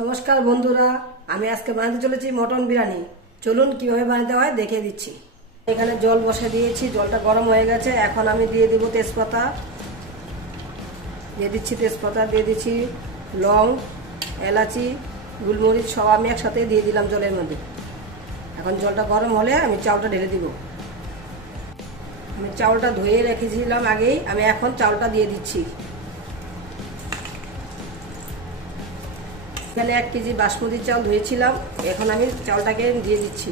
নমস্কার বন্ধুরা, আমি আজকে বানাতে চলেছি মটন বিরিয়ানি। চলুন কিভাবে বানাতে হয় দেখিয়ে দিচ্ছি। এখানে জল বসে দিয়েছি, জলটা গরম হয়ে গেছে। এখন আমি দিয়ে দেব তেজপাতা, দিয়ে দিচ্ছি লং, এলাচি, গোলমরিচ সব আমি একসাথে দিয়ে দিলাম জলের মধ্যে। এখন জলটা গরম হলে আমি চাউলটা ঢেলে দিব। আমি চাউলটা ধুয়ে রেখেছিলাম আগেই, আমি এখন চাউলটা দিয়ে দিচ্ছি। এখানে 1 কেজি বাসমতি চাল ধুয়েছিলাম, এখন আমি চালটাকে দিয়ে দিচ্ছি।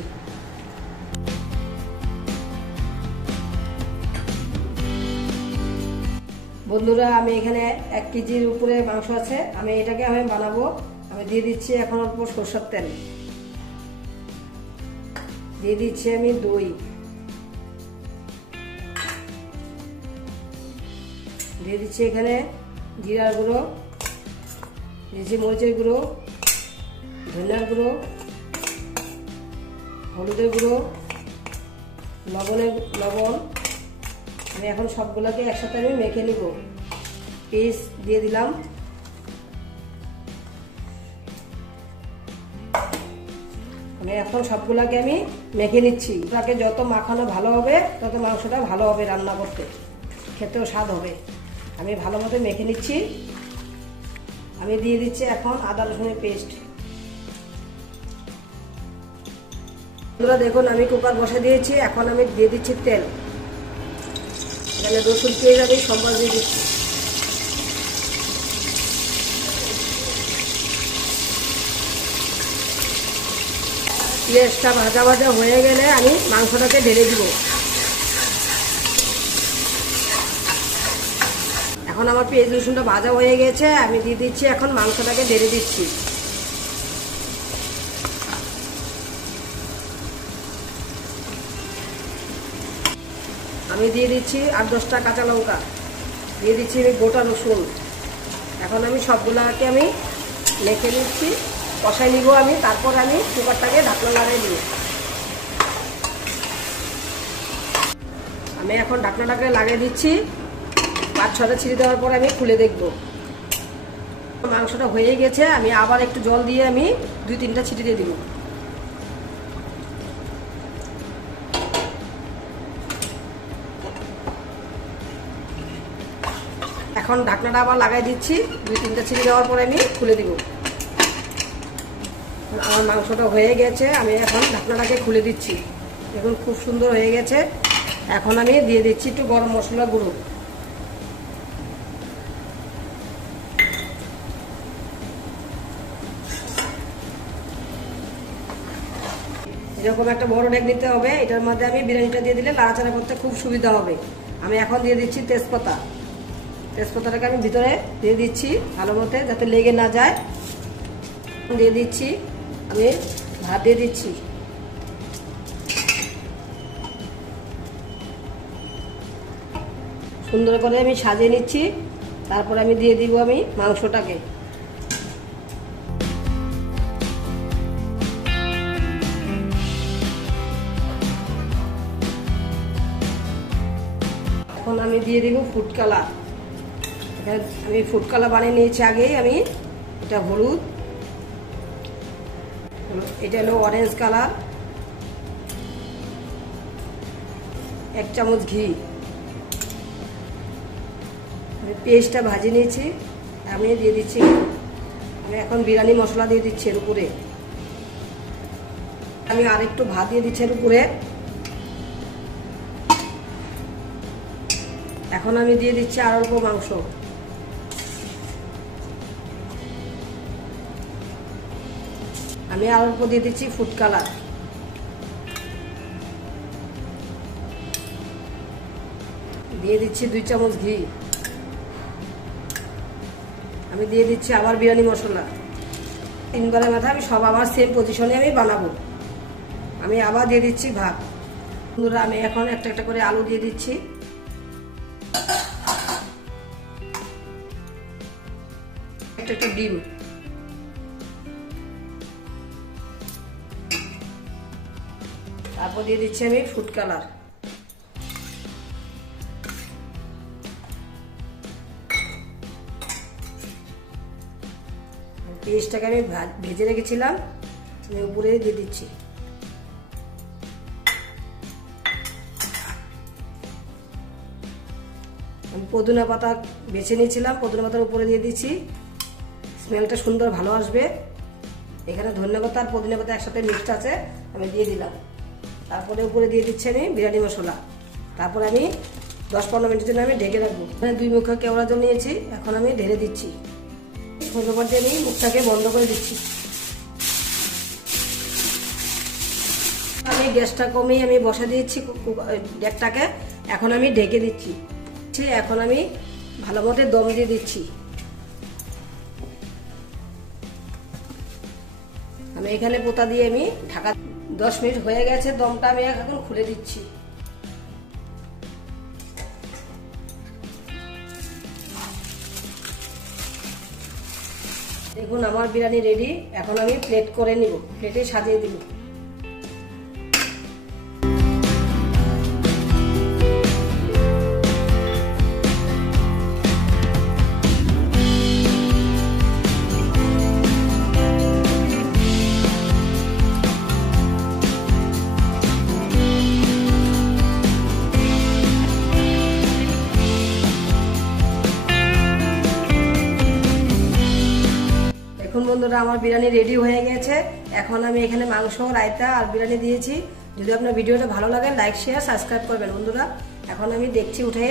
বন্ধুরা, আমি এখানে 1 কেজির উপরে মাংস আছে, আমি এটাকে বানাবো। আমি দিয়ে দিচ্ছি এখন অল্প সরষের তেল, দিয়ে দিচ্ছি আমি দই, দিয়ে দিচ্ছি এখানে জিরার গুঁড়ো, দিয়েছি মরিচের গুঁড়ো, ধনিয়ার গুঁড়ো, হলুদের গুঁড়ো, লবণ। আমি এখন সবগুলোকে একসাথে আমি মেখে নিব। পিস দিয়ে দিলাম। আমি এখন সবগুলোকে আমি মেখে নিচ্ছি। তাকে যত মাখানো ভালো হবে তত মাংসটা ভালো হবে, রান্না করতে খেতেও স্বাদ হবে। আমি ভালো মতো মেখে নিচ্ছি। আমি দিয়ে দিচ্ছি এখন আদা রসুনের পেস্ট। বন্ধুরা দেখুন, আমি কুকার বসে দিয়েছি, এখন আমি দিয়ে দিচ্ছি তেল। এখানে রসুন পেঁয়াজ আমি সম্বাদ দিয়ে দিচ্ছি। পেঁয়াজটা ভাজা ভাজা হয়ে গেলে আমি মাংসটাকে ঢেলে দিব। এখন আমার পেঁয়াজ রসুনটা ভাজা হয়ে গেছে, আমি দিয়ে দিচ্ছি এখন মাংসটাকে ঢেলে দিচ্ছি। আমি দিয়ে দিচ্ছি 8-10টা কাঁচা লঙ্কা, দিয়ে দিচ্ছি আমি গোটা রসুন। এখন আমি সবগুলোকে আমি মেখে নিচ্ছি, কষাই নিব আমি। তারপর আমি কুকারটাকে ঢাকনা লাগিয়ে দিব। আমি এখন ঢাকনাটাকে লাগিয়ে দিচ্ছি। 5-6টা ছিটি দেওয়ার পর আমি খুলে দেখব। মাংসটা হয়ে গেছে, আমি আবার একটু জল দিয়ে আমি 2-3টা ছিটি দিয়ে দিব। এখন ঢাকনাটা আবার লাগাই দিচ্ছি। 2-3টা ছিটি দেওয়ার পরে আমি খুলে দিব। আমার মাংসটা হয়ে গেছে, আমি এখন ঢাকনাটাকে খুলে দিচ্ছি। দেখুন খুব সুন্দর হয়ে গেছে। এখন আমি দিয়ে দিচ্ছি একটু গরম মশলা গুঁড়ো। এরকম একটা বড় ডেক নিতে হবে, এটার মধ্যে আমি বিরিয়ানিটা দিয়ে দিলে নাড়াচাড়া করতে খুব সুবিধা হবে। আমি এখন দিয়ে দিচ্ছি তেজপাতাটাকে আমি ভিতরে দিয়ে দিচ্ছি ভালো মতো, যাতে লেগে না যায়। দিয়ে দিচ্ছি আমি ভাত দিয়ে দিচ্ছি। সুন্দর করে আমি সাজিয়ে নিচ্ছি। তারপর আমি দিয়ে দিব আমি মাংসটাকে। এখন আমি দিয়ে দিব ফুড কালার। আমি ফুড কালার বানিয়ে নিয়েছি আগেই। আমি এটা হলুদ, এটা হলো অরেঞ্জ কালার, 1 চামচ ঘি। আমি পেস্টটা ভাজিয়ে নিয়েছি, আমি দিয়ে দিচ্ছি। আমি এখন বিরিয়ানি মশলা দিয়ে দিচ্ছি এর উপরে। আমি আরেকটু ভাত দিয়ে দিচ্ছি এর উপরে। এখন আমি দিয়ে দিচ্ছি আর অল্প মাংস। আমি আর অল্প দিয়ে দিচ্ছি ফুড কালার। দিয়ে দিচ্ছি 2 চামচ ঘি। আমি দিয়ে দিচ্ছি আবার বিরিয়ানি মশলা। 3বারের মাথায় আমি সব আবার সেম পজিশনে আমি বানাবো। আমি আবার দিয়ে দিচ্ছি ভাত। বন্ধুরা, আমি এখন একটা একটা করে আলু দিয়ে দিচ্ছি। একটা ডিম, তারপর দিয়ে দিচ্ছি আমি ফুড কালার। পেঁয়াজটাকে আমি ভেজে রেখেছিলাম, আমি উপরে দিয়ে দিচ্ছি। আমি পুদিনা পাতা বেছে নিয়েছিলাম, পুদিনা পাতার উপরে দিয়ে দিচ্ছি, স্মেলটা সুন্দর ভালো আসবে। এখানে ধনিয়া পাতা আর পুদিনা পাতা একসাথে মিক্সড আছে, আমি দিয়ে দিলাম। তারপরে উপরে দিয়ে দিচ্ছি আমি বিরিয়ানি মশলা। তারপরে আমি 10-15 মিনিটের জন্য আমি ঢেকে রাখবো। এখানে 2 মুখা কেওড়া জল নিয়েছি, এখন আমি ঢেলে দিচ্ছি। সন্ধ্যাবার দিয়ে আমি মুখটাকে বন্ধ করে দিচ্ছি। আমি গ্যাসটা কমিয়ে আমি বসা দিয়েছি ডেকটাকে, এখন আমি ঢেকে দিচ্ছি। এখন আমি ভালো মতো দম দিয়ে দিচ্ছি। আমি এখানে পোতা দিয়ে আমি ঢাকা 10 মিনিট হয়ে গেছে, দমটা আমি এখন খুলে দিচ্ছি। দেখুন আমার বিরিয়ানি রেডি। এখন আমি প্লেট করে নিব, প্লেটে সাজিয়ে দিব। দেখুন বন্ধুরা, আমার বিরিয়ানি রেডি হয়ে গেছে। এখন আমি এখানে মাংস, রায়তা আর বিরিয়ানি দিয়েছি। যদি আপনার ভিডিওটা ভালো লাগে, লাইক, শেয়ার, সাবস্ক্রাইব করবেন বন্ধুরা। এখন আমি দেখছি উঠে